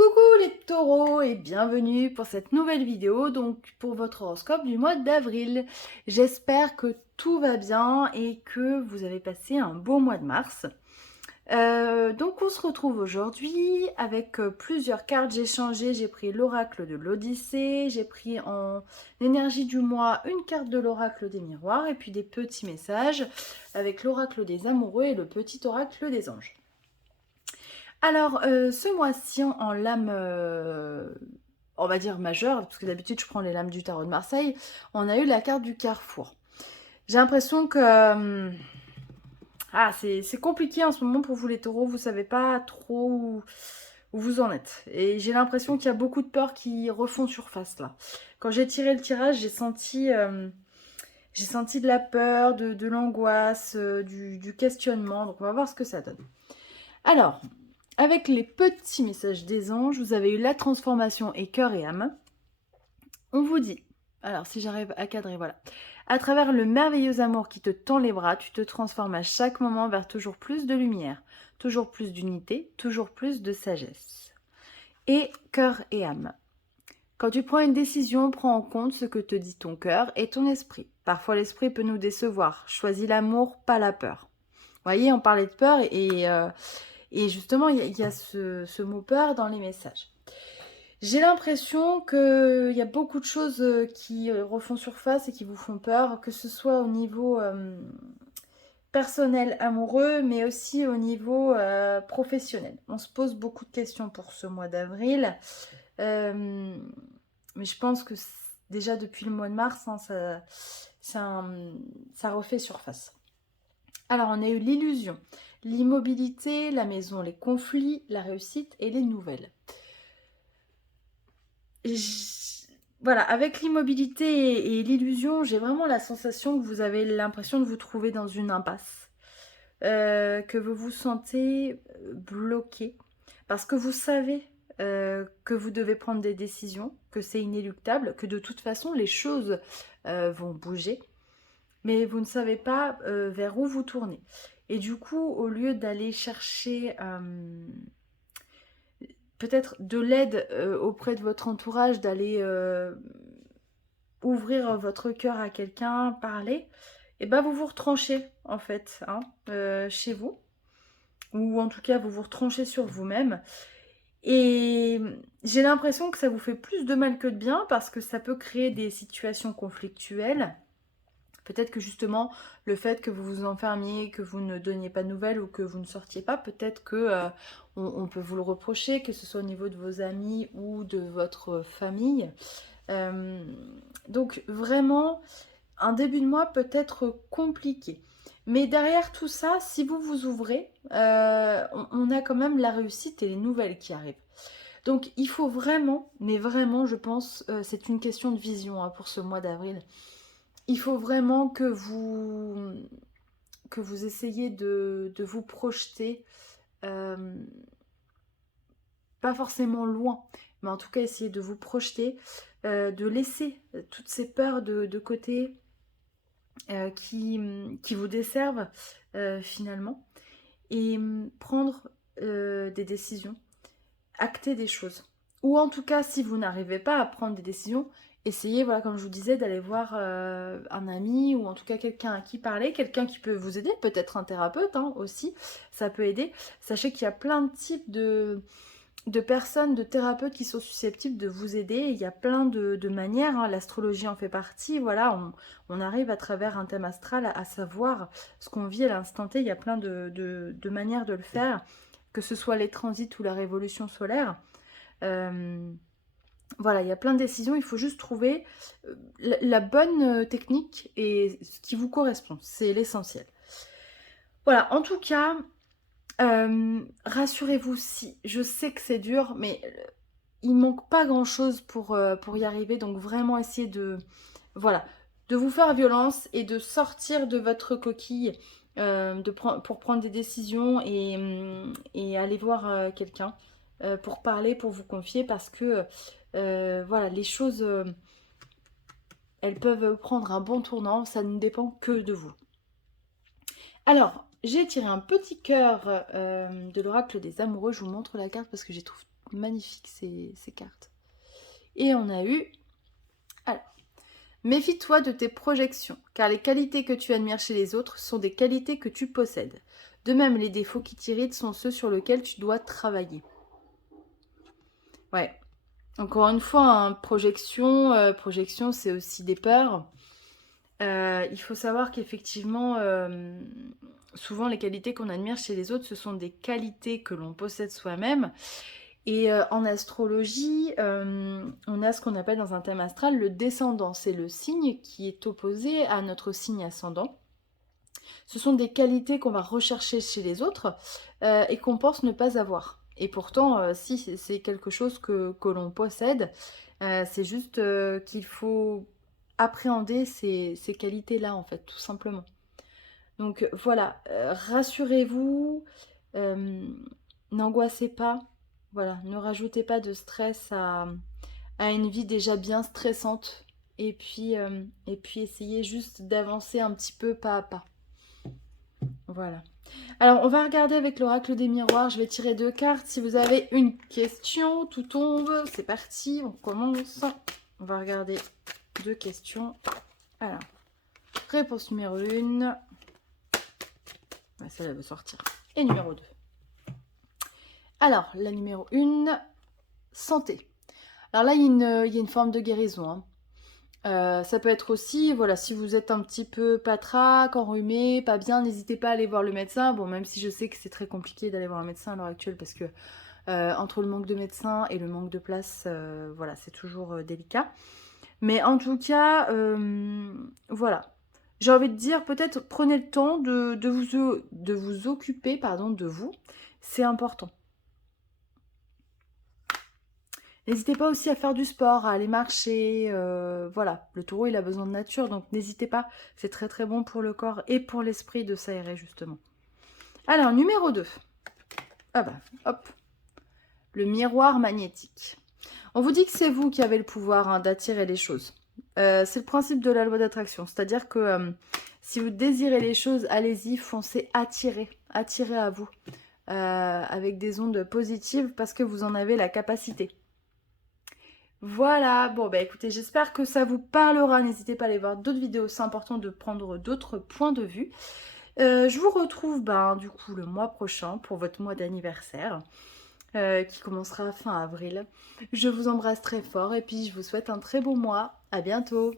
Coucou les taureaux et bienvenue pour cette nouvelle vidéo, donc pour votre horoscope du mois d'avril. J'espère que tout va bien et que vous avez passé un beau mois de mars. Donc on se retrouve aujourd'hui avec plusieurs cartes. J'ai changé, j'ai pris l'oracle de l'Odyssée, j'ai pris en énergie du mois une carte de l'oracle des miroirs et puis des petits messages avec l'oracle des amoureux et le petit oracle des anges. Alors, ce mois-ci, en lame, on va dire majeure, parce que d'habitude je prends les lames du tarot de Marseille, on a eu la carte du carrefour. J'ai l'impression que c'est compliqué en ce moment pour vous les taureaux, vous savez pas trop où vous en êtes. Et j'ai l'impression qu'il y a beaucoup de peurs qui refont surface là. Quand j'ai tiré le tirage, j'ai senti de la peur, de l'angoisse, du questionnement. Donc on va voir ce que ça donne. Alors, avec les petits messages des anges, vous avez eu la transformation et cœur et âme. On vous dit, alors si j'arrive à cadrer, voilà. À travers le merveilleux amour qui te tend les bras, tu te transformes à chaque moment vers toujours plus de lumière, toujours plus d'unité, toujours plus de sagesse. Et cœur et âme. Quand tu prends une décision, prends en compte ce que te dit ton cœur et ton esprit. Parfois l'esprit peut nous décevoir. Choisis l'amour, pas la peur. Vous voyez, on parlait de peur et justement, il y a ce mot peur dans les messages. J'ai l'impression qu'il y a beaucoup de choses qui refont surface et qui vous font peur, que ce soit au niveau personnel, amoureux, mais aussi au niveau professionnel. On se pose beaucoup de questions pour ce mois d'avril. Euh, mais je pense que déjà depuis le mois de mars, hein, ça refait surface. Alors, on a eu l'illusion, l'immobilité, la maison, les conflits, la réussite et les nouvelles. Voilà, avec l'immobilité et l'illusion, j'ai vraiment la sensation que vous avez l'impression de vous trouver dans une impasse, que vous vous sentez bloqué, parce que vous savez que vous devez prendre des décisions, que c'est inéluctable, que de toute façon les choses vont bouger, mais vous ne savez pas vers où vous tourner. Et du coup, au lieu d'aller chercher peut-être de l'aide auprès de votre entourage, d'aller ouvrir votre cœur à quelqu'un, parler, et ben vous vous retranchez en fait chez vous, ou en tout cas vous vous retranchez sur vous-même. Et j'ai l'impression que ça vous fait plus de mal que de bien parce que ça peut créer des situations conflictuelles. Peut-être que justement, le fait que vous vous enfermiez, que vous ne donniez pas de nouvelles ou que vous ne sortiez pas, peut-être que on peut vous le reprocher, que ce soit au niveau de vos amis ou de votre famille. Euh, donc vraiment, un début de mois peut être compliqué. Mais derrière tout ça, si vous vous ouvrez, on a quand même la réussite et les nouvelles qui arrivent. Donc il faut vraiment, mais vraiment, je pense, c'est une question de vision pour ce mois d'avril. Il faut vraiment que vous essayez de vous projeter, euh, pas forcément loin, mais en tout cas essayez de vous projeter, de laisser toutes ces peurs de côté qui vous desservent finalement, et prendre des décisions, acter des choses. Ou en tout cas, si vous n'arrivez pas à prendre des décisions, essayez, voilà, comme je vous disais, d'aller voir un ami ou en tout cas quelqu'un à qui parler, quelqu'un qui peut vous aider, peut-être un thérapeute aussi, ça peut aider. Sachez qu'il y a plein de types de personnes, de thérapeutes qui sont susceptibles de vous aider. Il y a plein de manières, l'astrologie en fait partie. Voilà, on arrive à travers un thème astral à savoir ce qu'on vit à l'instant T. Il y a plein de manières de le faire, que ce soit les transits ou la révolution solaire. Voilà, il y a plein de décisions, il faut juste trouver la bonne technique et ce qui vous correspond, c'est l'essentiel. Voilà, en tout cas, rassurez-vous, si je sais que c'est dur, mais il manque pas grand-chose pour y arriver, donc vraiment essayez voilà, de vous faire violence et de sortir de votre coquille pour prendre des décisions et aller voir quelqu'un pour parler, pour vous confier, parce que voilà, les choses, elles peuvent prendre un bon tournant, ça ne dépend que de vous. Alors, j'ai tiré un petit cœur de l'oracle des amoureux, je vous montre la carte parce que magnifiques ces cartes. Et on a eu... Alors, méfie-toi de tes projections, car les qualités que tu admires chez les autres sont des qualités que tu possèdes. De même, les défauts qui t'irritent sont ceux sur lesquels tu dois travailler. Ouais. Encore une fois, hein, projection, c'est aussi des peurs. Il faut savoir qu'effectivement, souvent les qualités qu'on admire chez les autres, ce sont des qualités que l'on possède soi-même. Et en astrologie, on a ce qu'on appelle dans un thème astral le descendant. C'est le signe qui est opposé à notre signe ascendant. Ce sont des qualités qu'on va rechercher chez les autres et qu'on pense ne pas avoir. Et pourtant, si c'est quelque chose que l'on possède, c'est juste qu'il faut appréhender ces qualités-là, en fait, tout simplement. Donc voilà, rassurez-vous, n'angoissez pas, voilà, ne rajoutez pas de stress à une vie déjà bien stressante. Et puis essayez juste d'avancer un petit peu pas à pas. Voilà. Alors, on va regarder avec l'oracle des miroirs. Je vais tirer 2 cartes. Si vous avez une question, tout tombe. C'est parti, on commence. On va regarder 2 questions. Alors, réponse numéro 1. Celle-là va sortir. Et numéro 2. Alors, la numéro 1, santé. Alors là, il y a une forme de guérison, hein. Ça peut être aussi, voilà, si vous êtes un petit peu patraque, enrhumé, pas bien, n'hésitez pas à aller voir le médecin. Bon, même si je sais que c'est très compliqué d'aller voir un médecin à l'heure actuelle parce que entre le manque de médecins et le manque de place, voilà, c'est toujours délicat. Mais en tout cas, voilà. J'ai envie de dire, peut-être prenez le temps de vous occuper, pardon, de vous. C'est important. N'hésitez pas aussi à faire du sport, à aller marcher, voilà. Le taureau, il a besoin de nature, donc n'hésitez pas. C'est très très bon pour le corps et pour l'esprit de s'aérer, justement. Alors, numéro 2. Ah bah, hop. Le miroir magnétique. On vous dit que c'est vous qui avez le pouvoir hein, d'attirer les choses. C'est le principe de la loi d'attraction. C'est-à-dire que si vous désirez les choses, allez-y, foncez, attirez à vous. Avec des ondes positives parce que vous en avez la capacité. Voilà, bon bah écoutez, j'espère que ça vous parlera. N'hésitez pas à aller voir d'autres vidéos, c'est important de prendre d'autres points de vue. Je vous retrouve du coup le mois prochain pour votre mois d'anniversaire qui commencera fin avril. Je vous embrasse très fort et puis je vous souhaite un très beau mois. À bientôt.